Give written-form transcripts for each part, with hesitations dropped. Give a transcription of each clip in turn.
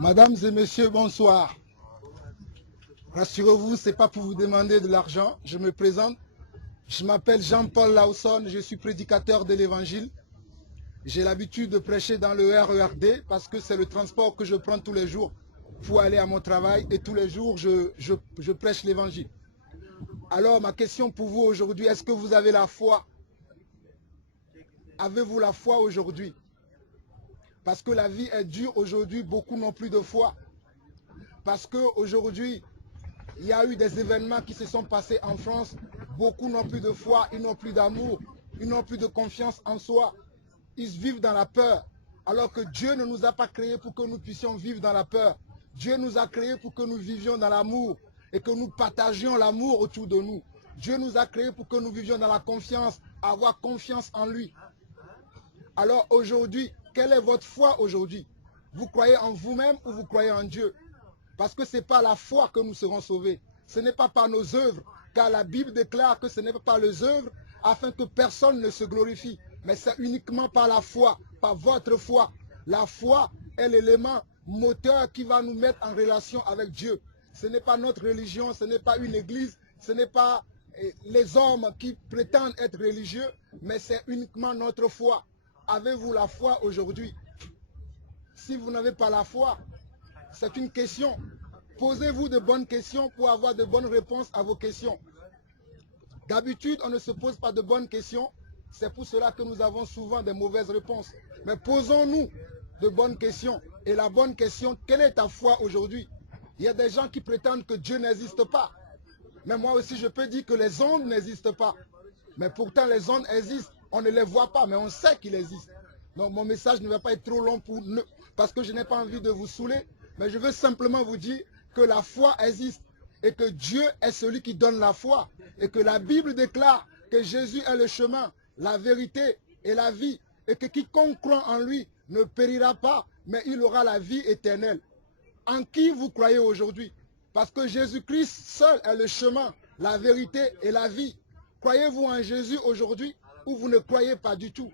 Mesdames et messieurs, bonsoir. Rassurez-vous, ce n'est pas pour vous demander de l'argent. Je me présente. Je m'appelle Jean-Paul Lawson, je suis prédicateur de l'évangile. J'ai l'habitude de prêcher dans le RERD parce que c'est le transport que je prends tous les jours pour aller à mon travail et tous les jours je prêche l'évangile. Alors ma question pour vous aujourd'hui, est-ce que vous avez la foi? Avez-vous la foi aujourd'hui? Parce que la vie est dure aujourd'hui, beaucoup n'ont plus de foi. Parce qu'aujourd'hui, il y a eu des événements qui se sont passés en France. Beaucoup n'ont plus de foi, ils n'ont plus d'amour, ils n'ont plus de confiance en soi. Ils vivent dans la peur. Alors que Dieu ne nous a pas créés pour que nous puissions vivre dans la peur. Dieu nous a créés pour que nous vivions dans l'amour et que nous partagions l'amour autour de nous. Dieu nous a créés pour que nous vivions dans la confiance, avoir confiance en lui. Alors aujourd'hui, quelle est votre foi aujourd'hui? Vous croyez en vous-même ou vous croyez en Dieu? Parce que ce n'est pas la foi que nous serons sauvés. Ce n'est pas par nos œuvres. Car la Bible déclare que ce n'est pas par les œuvres afin que personne ne se glorifie. Mais c'est uniquement par la foi, par votre foi. La foi est l'élément moteur qui va nous mettre en relation avec Dieu. Ce n'est pas notre religion, ce n'est pas une église, ce n'est pas les hommes qui prétendent être religieux, mais c'est uniquement notre foi. Avez-vous la foi aujourd'hui? Si vous n'avez pas la foi, c'est une question. Posez-vous de bonnes questions pour avoir de bonnes réponses à vos questions. D'habitude, on ne se pose pas de bonnes questions. C'est pour cela que nous avons souvent des mauvaises réponses. Mais posons-nous de bonnes questions. Et la bonne question, quelle est ta foi aujourd'hui? Il y a des gens qui prétendent que Dieu n'existe pas. Mais moi aussi, je peux dire que les ondes n'existent pas. Mais pourtant, les ondes existent. On ne les voit pas, mais on sait qu'il existe. Donc, mon message ne va pas être trop long parce que je n'ai pas envie de vous saouler. Mais je veux simplement vous dire que la foi existe et que Dieu est celui qui donne la foi. Et que la Bible déclare que Jésus est le chemin, la vérité et la vie. Et que quiconque croit en lui ne périra pas, mais il aura la vie éternelle. En qui vous croyez aujourd'hui? Parce que Jésus-Christ seul est le chemin, la vérité et la vie. Croyez-vous en Jésus aujourd'hui ou vous ne croyez pas du tout?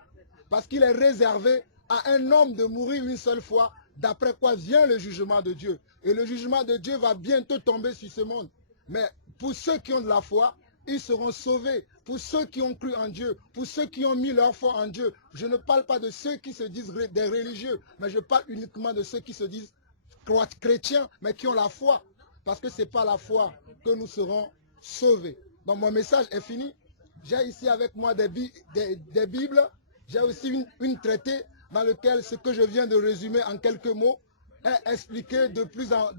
Parce qu'il est réservé à un homme de mourir une seule fois, d'après quoi vient le jugement de Dieu. Et le jugement de Dieu va bientôt tomber sur ce monde. Mais pour ceux qui ont de la foi, ils seront sauvés. Pour ceux qui ont cru en Dieu, pour ceux qui ont mis leur foi en Dieu. Je ne parle pas de ceux qui se disent des religieux, mais je parle uniquement de ceux qui se disent chrétiens, mais qui ont la foi. Parce que ce n'est pas la foi que nous serons sauvés. Donc mon message est fini. J'ai ici avec moi des Bibles. J'ai aussi une traitée dans laquelle ce que je viens de résumer en quelques mots est expliqué de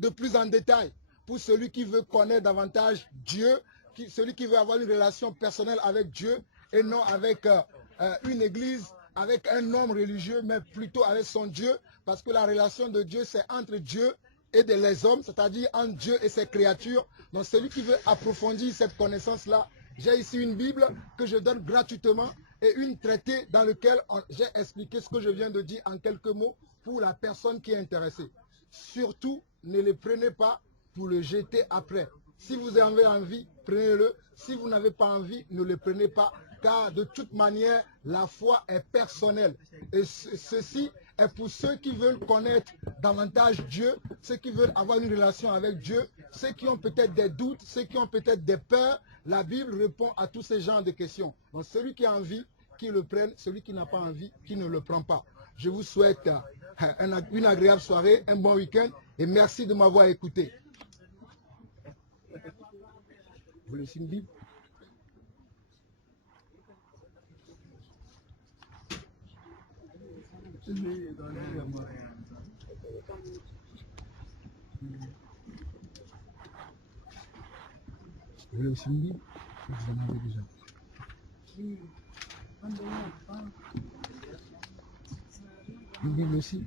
plus en détail pour celui qui veut connaître davantage Dieu, celui qui veut avoir une relation personnelle avec Dieu et non avec une église, avec un homme religieux, mais plutôt avec son Dieu, parce que la relation de Dieu, c'est entre Dieu et les hommes, c'est-à-dire entre Dieu et ses créatures. Donc celui qui veut approfondir cette connaissance-là, j'ai ici une Bible que je donne gratuitement et une traitée dans laquelle j'ai expliqué ce que je viens de dire en quelques mots pour la personne qui est intéressée. Surtout, ne le prenez pas pour le jeter après. Si vous avez envie, prenez-le. Si vous n'avez pas envie, ne le prenez pas, car de toute manière, la foi est personnelle. Et ceci est pour ceux qui veulent connaître davantage Dieu, ceux qui veulent avoir une relation avec Dieu, ceux qui ont peut-être des doutes, ceux qui ont peut-être des peurs. La Bible répond à tous ces genres de questions. Donc celui qui a envie, qu'il le prenne, celui qui n'a pas envie, qu'il ne le prend pas. Je vous souhaite une agréable soirée, un bon week-end et merci de m'avoir écouté. Vous voulez aussi une Bible? Vous voulez aussi une Bible? Vous en avez déjà. Une Bible aussi?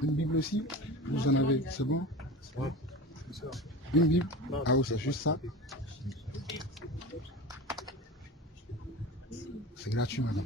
Une Bible aussi? Vous en avez, c'est bon? Une Bible? Ah oui, c'est juste ça? C'est gratuit, madame.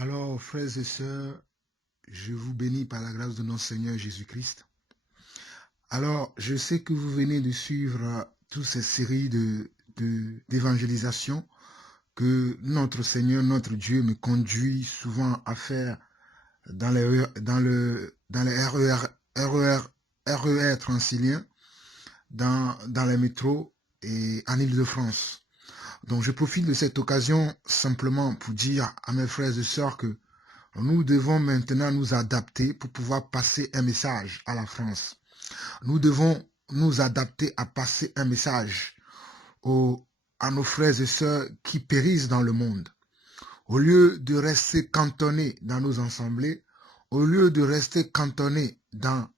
Alors, frères et sœurs, je vous bénis par la grâce de notre Seigneur Jésus-Christ. Alors, je sais que vous venez de suivre toutes ces séries d'évangélisation que notre Seigneur, notre Dieu me conduit souvent à faire dans les RER franciliens, dans les métros et en Île-de-France. Donc, je profite de cette occasion simplement pour dire à mes frères et sœurs que nous devons maintenant nous adapter pour pouvoir passer un message à la France. Nous devons nous adapter à passer un message à nos frères et sœurs qui périssent dans le monde. Au lieu de rester cantonnés dans nos assemblées, au lieu de rester cantonnés dans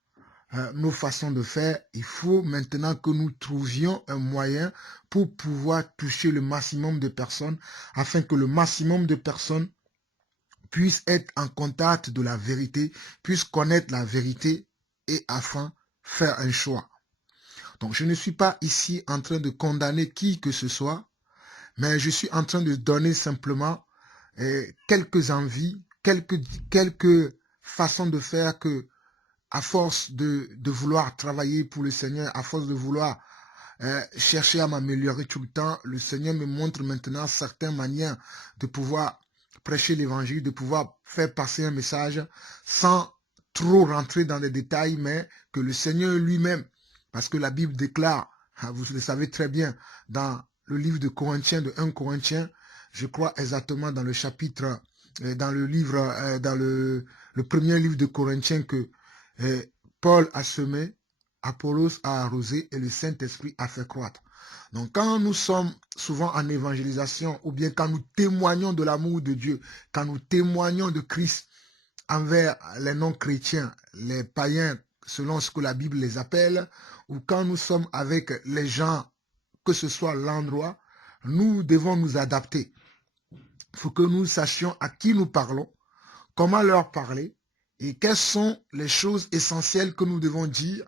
nos façons de faire, il faut maintenant que nous trouvions un moyen pour pouvoir toucher le maximum de personnes afin que le maximum de personnes puissent être en contact de la vérité, puissent connaître la vérité et afin faire un choix. Donc je ne suis pas ici en train de condamner qui que ce soit, mais je suis en train de donner simplement quelques envies, quelques façons de faire que à force de vouloir travailler pour le Seigneur, à force de vouloir chercher à m'améliorer tout le temps, le Seigneur me montre maintenant certaines manières de pouvoir prêcher l'évangile, de pouvoir faire passer un message sans trop rentrer dans les détails, mais que le Seigneur lui-même, parce que la Bible déclare, vous le savez très bien, dans le livre de Corinthiens, de 1 Corinthiens, je crois exactement dans le chapitre, dans le premier livre de Corinthiens que Paul a semé, Apollos a arrosé et le Saint-Esprit a fait croître. Donc quand nous sommes souvent en évangélisation ou bien quand nous témoignons de l'amour de Dieu, quand nous témoignons de Christ envers les non-chrétiens, les païens selon ce que la Bible les appelle, ou quand nous sommes avec les gens, que ce soit l'endroit, nous devons nous adapter. Il faut que nous sachions à qui nous parlons, comment leur parler et quelles sont les choses essentielles que nous devons dire.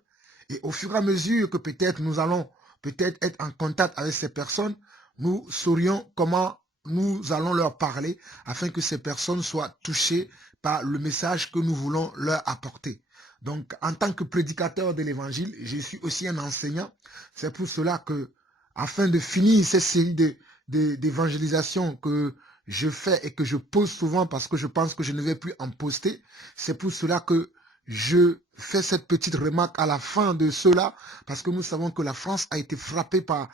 Et au fur et à mesure que peut-être nous allons être en contact avec ces personnes, nous saurions comment nous allons leur parler afin que ces personnes soient touchées par le message que nous voulons leur apporter. Donc, en tant que prédicateur de l'évangile, je suis aussi un enseignant. C'est pour cela que, afin de finir cette série d'évangélisation que je fais et que je pose souvent parce que je pense que je ne vais plus en poster, c'est pour cela que je fais cette petite remarque à la fin de cela, parce que nous savons que la France a été frappée par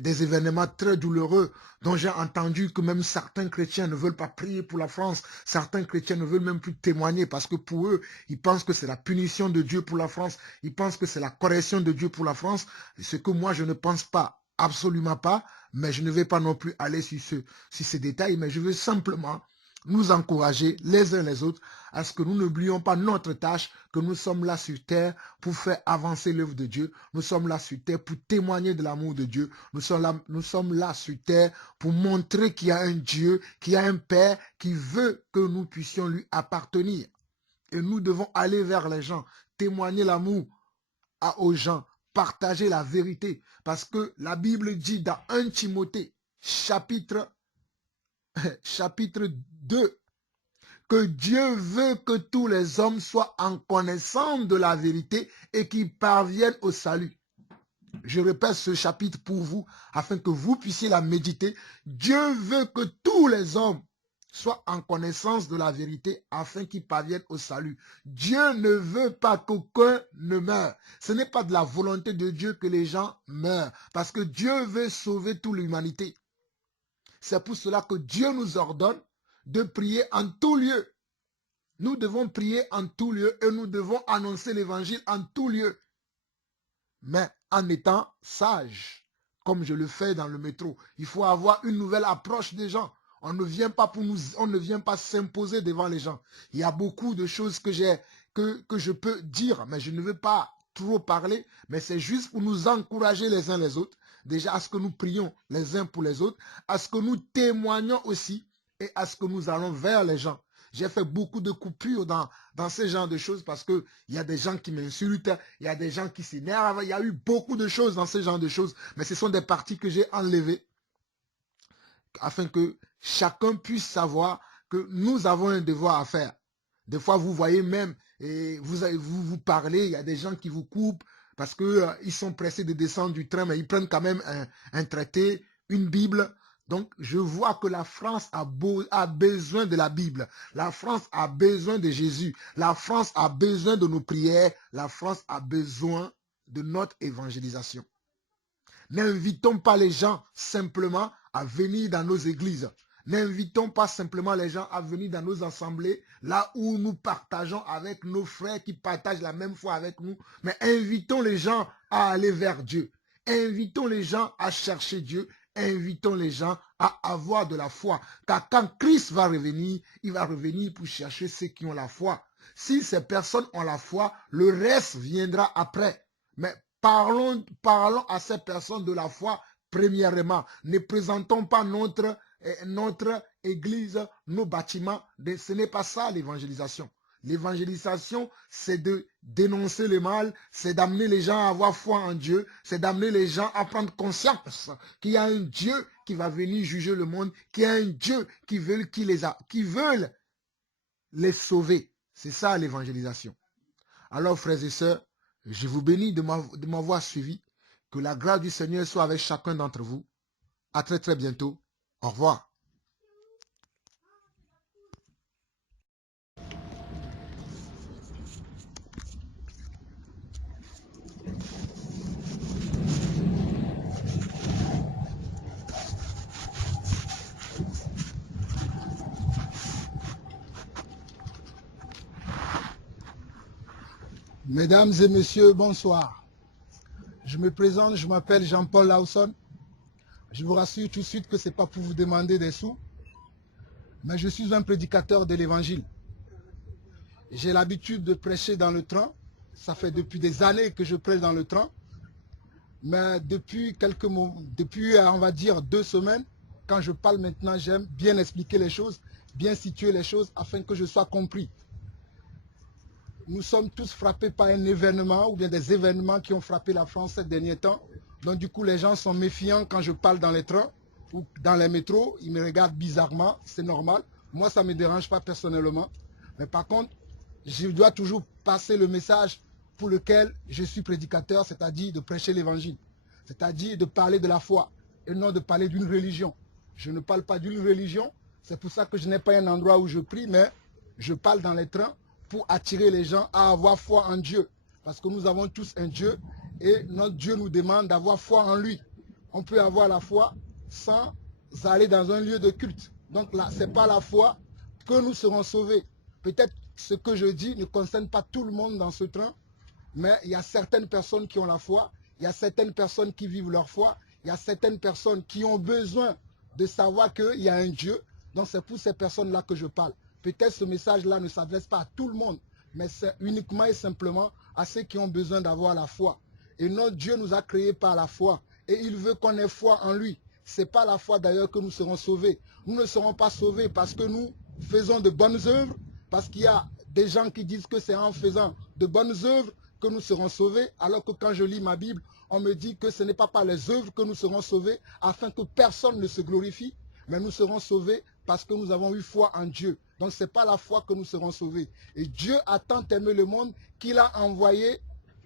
des événements très douloureux, dont j'ai entendu que même certains chrétiens ne veulent pas prier pour la France, certains chrétiens ne veulent même plus témoigner, parce que pour eux, ils pensent que c'est la punition de Dieu pour la France, ils pensent que c'est la correction de Dieu pour la France, ce que moi je ne pense pas, absolument pas, mais je ne vais pas non plus aller sur ces détails, mais je veux simplement nous encourager les uns les autres à ce que nous n'oublions pas notre tâche, que nous sommes là sur terre pour faire avancer l'œuvre de Dieu. Nous sommes là sur terre pour témoigner de l'amour de Dieu. Nous sommes là sur terre pour montrer qu'il y a un Dieu, qu'il y a un Père qui veut que nous puissions lui appartenir. Et nous devons aller vers les gens, témoigner l'amour aux gens, partager la vérité. Parce que la Bible dit dans 1 Timothée, chapitre 2, que Dieu veut que tous les hommes soient en connaissance de la vérité et qu'ils parviennent au salut. Je répète ce chapitre pour vous, afin que vous puissiez la méditer. Dieu veut que tous les hommes soient en connaissance de la vérité, afin qu'ils parviennent au salut. Dieu ne veut pas qu'aucun ne meure. Ce n'est pas de la volonté de Dieu que les gens meurent, parce que Dieu veut sauver toute l'humanité. C'est pour cela que Dieu nous ordonne de prier en tout lieu. Nous devons prier en tout lieu et nous devons annoncer l'évangile en tout lieu. Mais en étant sage, comme je le fais dans le métro. Il faut avoir une nouvelle approche des gens. On ne vient pas s'imposer devant les gens. Il y a beaucoup de choses que je peux dire, mais je ne veux pas trop parler, mais c'est juste pour nous encourager les uns les autres, déjà à ce que nous prions les uns pour les autres, à ce que nous témoignons aussi et à ce que nous allons vers les gens. J'ai fait beaucoup de coupures dans ce genre de choses parce qu'il y a des gens qui m'insultent, il y a des gens qui s'énervent, il y a eu beaucoup de choses dans ce genre de choses. Mais ce sont des parties que j'ai enlevées afin que chacun puisse savoir que nous avons un devoir à faire. Des fois, vous voyez même, et vous parlez, il y a des gens qui vous coupent parce qu'ils sont pressés de descendre du train, mais ils prennent quand même un traité, une Bible. Donc, je vois que la France a besoin de la Bible. La France a besoin de Jésus. La France a besoin de nos prières. La France a besoin de notre évangélisation. N'invitons pas les gens simplement à venir dans nos églises. N'invitons pas simplement les gens à venir dans nos assemblées, là où nous partageons avec nos frères qui partagent la même foi avec nous. Mais invitons les gens à aller vers Dieu. Invitons les gens à chercher Dieu. Invitons les gens à avoir de la foi. Car quand Christ va revenir, il va revenir pour chercher ceux qui ont la foi. Si ces personnes ont la foi, le reste viendra après. Mais parlons à ces personnes de la foi premièrement. Ne présentons pas notre église, nos bâtiments. Ce n'est pas ça l'évangélisation. L'évangélisation, c'est de dénoncer le mal, c'est d'amener les gens à avoir foi en Dieu, c'est d'amener les gens à prendre conscience qu'il y a un Dieu qui va venir juger le monde, qu'il y a un Dieu qui veut les sauver. C'est ça l'évangélisation. Alors, frères et sœurs, je vous bénis de m'avoir suivi. Que la grâce du Seigneur soit avec chacun d'entre vous. À très très bientôt. Au revoir. Mesdames et messieurs, bonsoir. Je me présente, je m'appelle Jean-Paul Lawson. Je vous rassure tout de suite que ce n'est pas pour vous demander des sous, mais je suis un prédicateur de l'évangile. J'ai l'habitude de prêcher dans le train. Ça fait depuis des années que je prêche dans le train. Mais depuis on va dire 2 semaines, quand je parle maintenant, j'aime bien expliquer les choses, bien situer les choses afin que je sois compris. Nous sommes tous frappés par un événement ou bien des événements qui ont frappé la France ces derniers temps. Donc du coup, les gens sont méfiants quand je parle dans les trains ou dans les métros. Ils me regardent bizarrement, c'est normal. Moi, ça ne me dérange pas personnellement. Mais par contre, je dois toujours passer le message pour lequel je suis prédicateur, c'est-à-dire de prêcher l'évangile. C'est-à-dire de parler de la foi et non de parler d'une religion. Je ne parle pas d'une religion. C'est pour ça que je n'ai pas un endroit où je prie, mais je parle dans les trains pour attirer les gens à avoir foi en Dieu. Parce que nous avons tous un Dieu et notre Dieu nous demande d'avoir foi en lui. On peut avoir la foi sans aller dans un lieu de culte. Donc là, ce n'est pas la foi que nous serons sauvés. Peut-être ce que je dis ne concerne pas tout le monde dans ce train, mais il y a certaines personnes qui ont la foi, il y a certaines personnes qui vivent leur foi, il y a certaines personnes qui ont besoin de savoir qu'il y a un Dieu. Donc c'est pour ces personnes-là que je parle. Peut-être ce message-là ne s'adresse pas à tout le monde, mais c'est uniquement et simplement à ceux qui ont besoin d'avoir la foi. Et notre Dieu nous a créés par la foi. Et il veut qu'on ait foi en lui. Ce n'est pas la foi d'ailleurs que nous serons sauvés. Nous ne serons pas sauvés parce que nous faisons de bonnes œuvres, parce qu'il y a des gens qui disent que c'est en faisant de bonnes œuvres que nous serons sauvés, alors que quand je lis ma Bible, on me dit que ce n'est pas par les œuvres que nous serons sauvés, afin que personne ne se glorifie, mais nous serons sauvés parce que nous avons eu foi en Dieu. Donc ce n'est pas la foi que nous serons sauvés. Et Dieu a tant aimé le monde qu'il a envoyé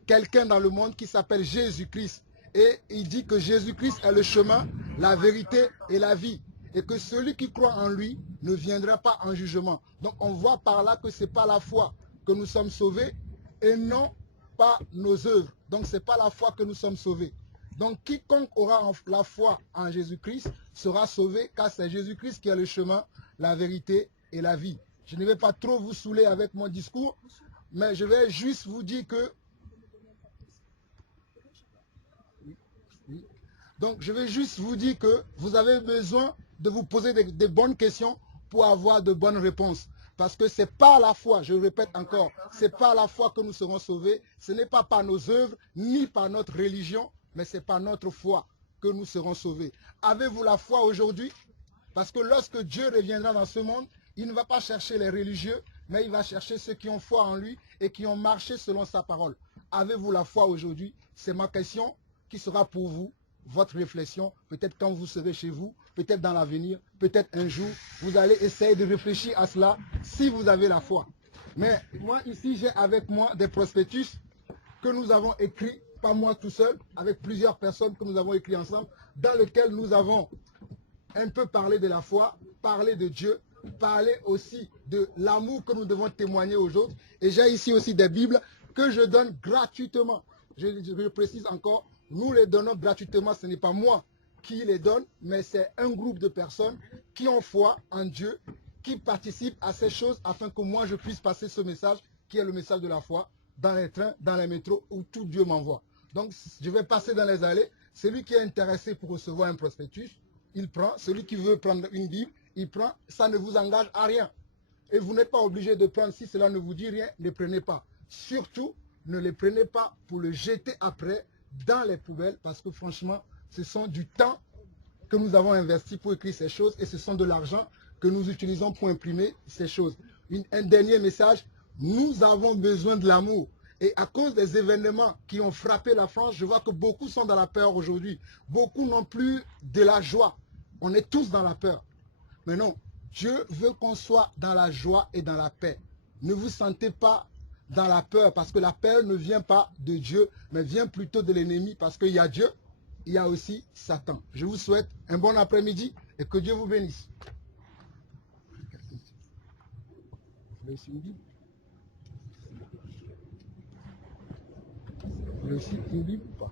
quelqu'un dans le monde qui s'appelle Jésus-Christ. Et il dit que Jésus-Christ est le chemin, la vérité et la vie. Et que celui qui croit en lui ne viendra pas en jugement. Donc on voit par là que ce n'est pas la foi que nous sommes sauvés et non pas nos œuvres. Donc ce n'est pas la foi que nous sommes sauvés. Donc quiconque aura la foi en Jésus-Christ sera sauvé, car c'est Jésus-Christ qui est le chemin, la vérité et la vie. Je ne vais pas trop vous saouler avec mon discours, mais je vais juste vous dire que... Donc je vais juste vous dire que vous avez besoin de vous poser des bonnes questions pour avoir de bonnes réponses. Parce que ce n'est pas la foi, je le répète encore, ce n'est pas la foi que nous serons sauvés, ce n'est pas par nos œuvres, ni par notre religion, mais c'est par notre foi que nous serons sauvés. Avez-vous la foi aujourd'hui? Parce que lorsque Dieu reviendra dans ce monde, il ne va pas chercher les religieux, mais il va chercher ceux qui ont foi en lui et qui ont marché selon sa parole. Avez-vous la foi aujourd'hui? C'est ma question qui sera pour vous, votre réflexion, peut-être quand vous serez chez vous, peut-être dans l'avenir, peut-être un jour, vous allez essayer de réfléchir à cela si vous avez la foi. Mais moi ici, j'ai avec moi des prospectus que nous avons écrits, pas moi tout seul, avec plusieurs personnes que nous avons écrits ensemble, dans lesquels nous avons un peu parlé de la foi, parlé de Dieu, parler aussi de l'amour que nous devons témoigner aux autres. Et j'ai ici aussi des Bibles que je donne gratuitement. Je précise encore, nous les donnons gratuitement, ce n'est pas moi qui les donne, mais c'est un groupe de personnes qui ont foi en Dieu, qui participent à ces choses afin que moi je puisse passer ce message qui est le message de la foi dans les trains, dans les métros où tout Dieu m'envoie. Donc je vais passer dans les allées. Celui qui est intéressé pour recevoir un prospectus, il prend. Celui qui veut prendre une Bible, il prend. Ça ne vous engage à rien. Et vous n'êtes pas obligé de prendre. Si cela ne vous dit rien, ne prenez pas. Surtout, ne les prenez pas pour le jeter après dans les poubelles, parce que franchement, ce sont du temps que nous avons investi pour écrire ces choses et ce sont de l'argent que nous utilisons pour imprimer ces choses. Un dernier message, nous avons besoin de l'amour. Et à cause des événements qui ont frappé la France, je vois que beaucoup sont dans la peur aujourd'hui. Beaucoup n'ont plus de la joie. On est tous dans la peur. Mais non, Dieu veut qu'on soit dans la joie et dans la paix. Ne vous sentez pas dans la peur, parce que la peur ne vient pas de Dieu, mais vient plutôt de l'ennemi, parce qu'il y a Dieu, il y a aussi Satan. Je vous souhaite un bon après-midi et que Dieu vous bénisse. Vous voulez aussi une Bible? Vous voulez aussi une Bible ou pas?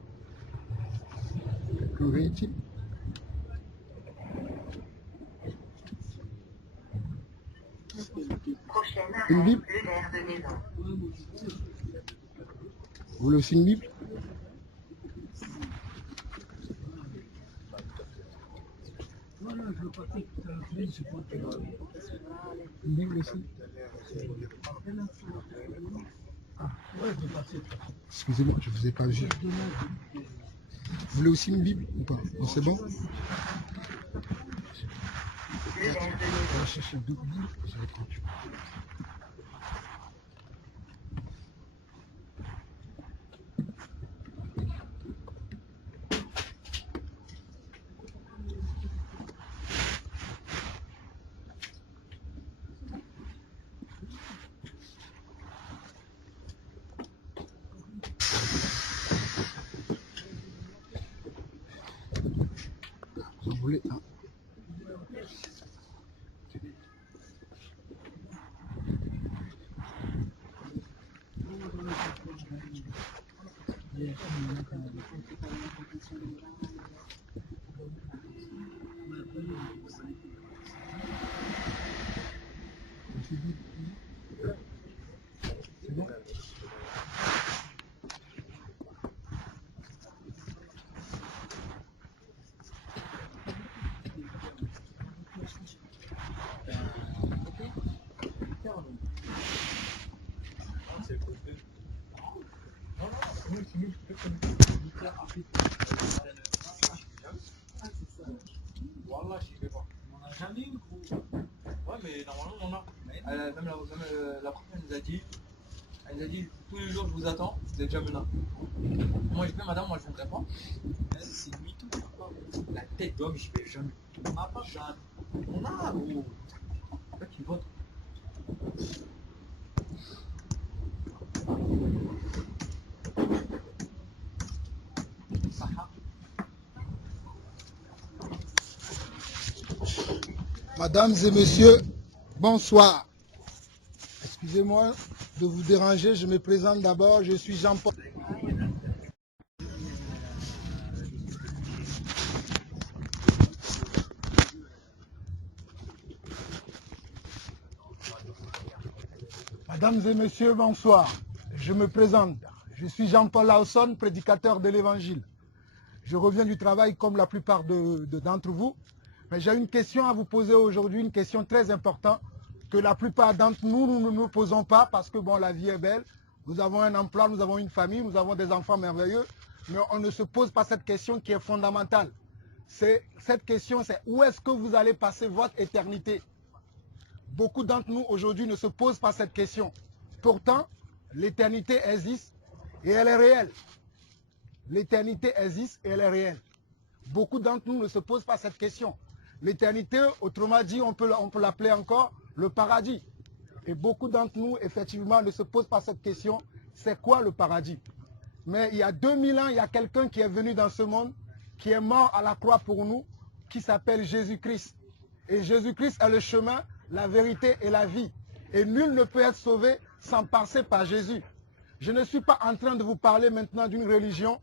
Que veut-il? Une Bible? Vous voulez aussi une Bible? Une Bible aussi? Excusez-moi, je ne vous ai pas vu. Vous voulez aussi une Bible ou pas? Non, c'est bon? Je vais chercher deux Bibles, je vais prendre. Vous en voulez un? C'est bon? Wallah, je sais pas. On a jamais eu. Ouais, mais normalement, on a. Mais la prof, elle nous a dit, tous les jours je vous attends, vous êtes jamais là. Moi je fais, madame, moi je ne viendrai pas. Elle dit, c'est lui tout. La tête d'homme, je vais jamais. Ah, pas ça. On a, gros. Là, qui vote. Mesdames et messieurs, bonsoir. Excusez-moi de vous déranger, je me présente d'abord, je suis Jean-Paul. Mesdames et messieurs, bonsoir. Je me présente. Je suis Jean-Paul Lawson, prédicateur de l'Évangile. Je reviens du travail comme la plupart d'entre vous. Mais j'ai une question à vous poser aujourd'hui, une question très importante que la plupart d'entre nous, nous ne nous posons pas parce que bon, la vie est belle. Nous avons un emploi, nous avons une famille, nous avons des enfants merveilleux. Mais on ne se pose pas cette question qui est fondamentale. Cette question, c'est où est-ce que vous allez passer votre éternité? Beaucoup d'entre nous aujourd'hui ne se posent pas cette question. Pourtant, l'éternité existe et elle est réelle. L'éternité existe et elle est réelle. Beaucoup d'entre nous ne se posent pas cette question. L'éternité, autrement dit, on peut l'appeler encore le paradis. Et beaucoup d'entre nous, effectivement, ne se posent pas cette question. C'est quoi le paradis? Mais il y a 2000 ans, il y a quelqu'un qui est venu dans ce monde, qui est mort à la croix pour nous, qui s'appelle Jésus-Christ. Et Jésus-Christ est le chemin, la vérité et la vie. Et nul ne peut être sauvé sans passer par Jésus. Je ne suis pas en train de vous parler maintenant d'une religion.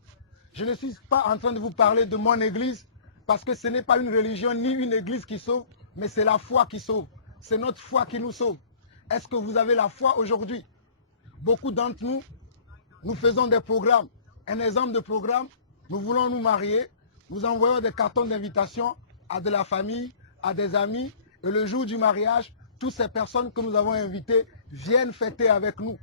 Je ne suis pas en train de vous parler de mon église, parce que ce n'est pas une religion ni une église qui sauve, mais c'est la foi qui sauve. C'est notre foi qui nous sauve. Est-ce que vous avez la foi aujourd'hui? Beaucoup d'entre nous, nous faisons des programmes. Un exemple de programme, nous voulons nous marier, nous envoyons des cartons d'invitation à de la famille, à des amis, et le jour du mariage, toutes ces personnes que nous avons invitées viennent fêter avec nous.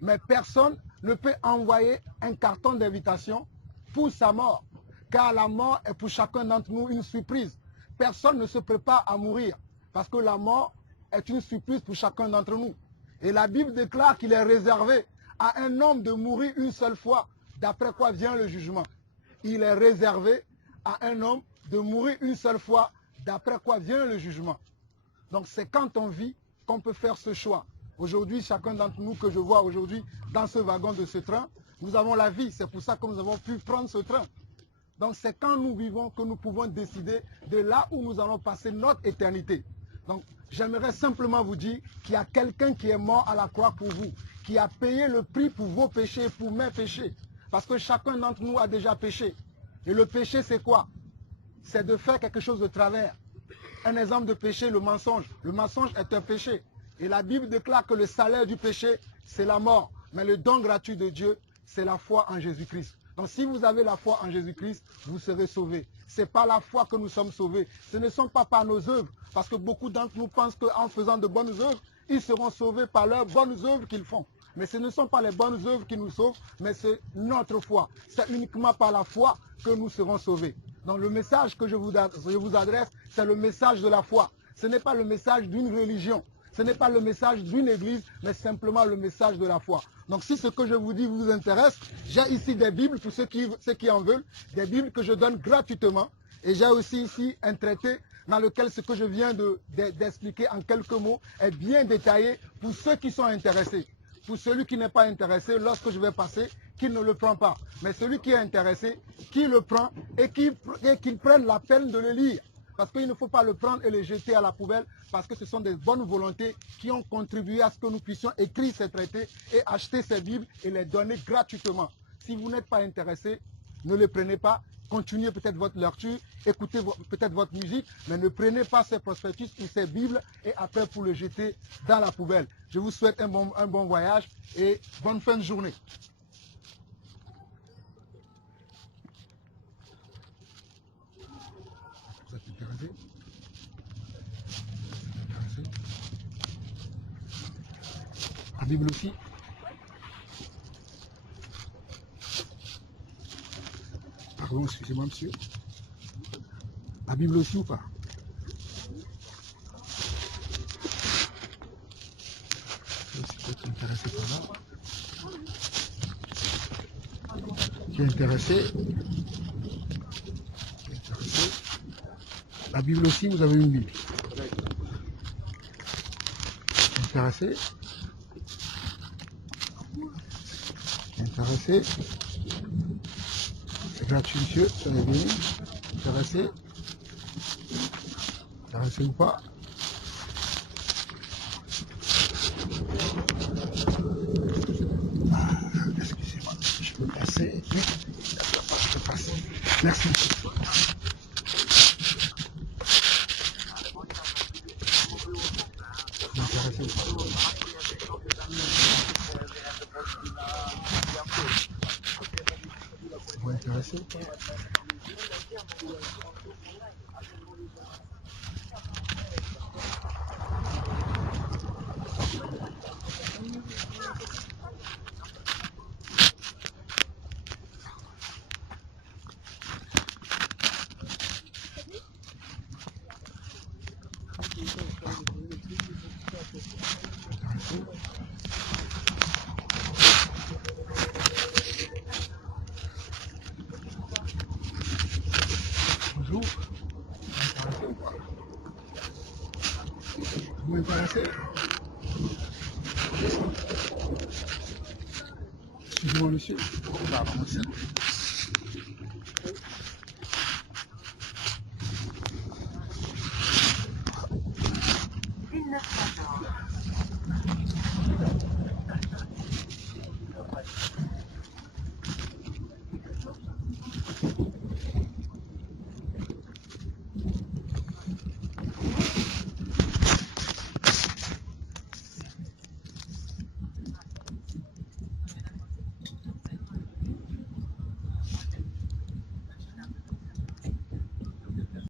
Mais personne ne peut envoyer un carton d'invitation pour sa mort, car la mort est pour chacun d'entre nous une surprise. Personne ne se prépare à mourir, parce que la mort est une surprise pour chacun d'entre nous. Et la Bible déclare qu'il est réservé à un homme de mourir une seule fois, d'après quoi vient le jugement. Il est réservé à un homme de mourir une seule fois, d'après quoi vient le jugement. Donc c'est quand on vit qu'on peut faire ce choix. Aujourd'hui, chacun d'entre nous que je vois aujourd'hui dans ce wagon de ce train, nous avons la vie. C'est pour ça que nous avons pu prendre ce train. Donc c'est quand nous vivons que nous pouvons décider de là où nous allons passer notre éternité. Donc j'aimerais simplement vous dire qu'il y a quelqu'un qui est mort à la croix pour vous, qui a payé le prix pour vos péchés, pour mes péchés. Parce que chacun d'entre nous a déjà péché. Et le péché, c'est quoi? C'est de faire quelque chose de travers. Un exemple de péché, le mensonge. Le mensonge est un péché. Et la Bible déclare que le salaire du péché, c'est la mort. Mais le don gratuit de Dieu, c'est la foi en Jésus-Christ. Donc si vous avez la foi en Jésus-Christ, vous serez sauvés. Ce n'est pas la foi que nous sommes sauvés. Ce ne sont pas par nos œuvres. Parce que beaucoup d'entre nous pensent qu'en faisant de bonnes œuvres, ils seront sauvés par leurs bonnes œuvres qu'ils font. Mais ce ne sont pas les bonnes œuvres qui nous sauvent, mais c'est notre foi. C'est uniquement par la foi que nous serons sauvés. Donc le message que je vous adresse, c'est le message de la foi. Ce n'est pas le message d'une religion. Ce n'est pas le message d'une église, mais simplement le message de la foi. Donc si ce que je vous dis vous intéresse, j'ai ici des Bibles pour ceux qui en veulent, des Bibles que je donne gratuitement. Et j'ai aussi ici un traité dans lequel ce que je viens d'expliquer en quelques mots est bien détaillé pour ceux qui sont intéressés. Pour celui qui n'est pas intéressé, lorsque je vais passer, qu'il ne le prend pas. Mais celui qui est intéressé, qu'il le prend et qu'il prenne la peine de le lire. Parce qu'il ne faut pas le prendre et le jeter à la poubelle, parce que ce sont des bonnes volontés qui ont contribué à ce que nous puissions écrire ces traités et acheter ces Bibles et les donner gratuitement. Si vous n'êtes pas intéressé, ne les prenez pas. Continuez peut-être votre lecture, écoutez peut-être votre musique, mais ne prenez pas ces prospectus ou ces Bibles et après pour le jeter dans la poubelle. Je vous souhaite un bon voyage et bonne fin de journée. Vous êtes intéressé? La Bible aussi? Pardon, excusez-moi, monsieur. La Bible aussi ou pas? Qui est intéressé? La Bible aussi, vous avez une Bible. Intéressé? Intéressé? C'est gratuit, monsieur, soyez bien. Intéressé? Intéressé ou pas? Excusez-moi, je peux passer. Oui, je peux passer. Merci. Intéressé ou pas? Vous intéressez ou pas? Bonjour. Intéressé ou pas? Vous m'intéressez? Excusez-moi, monsieur. Pardon, merci.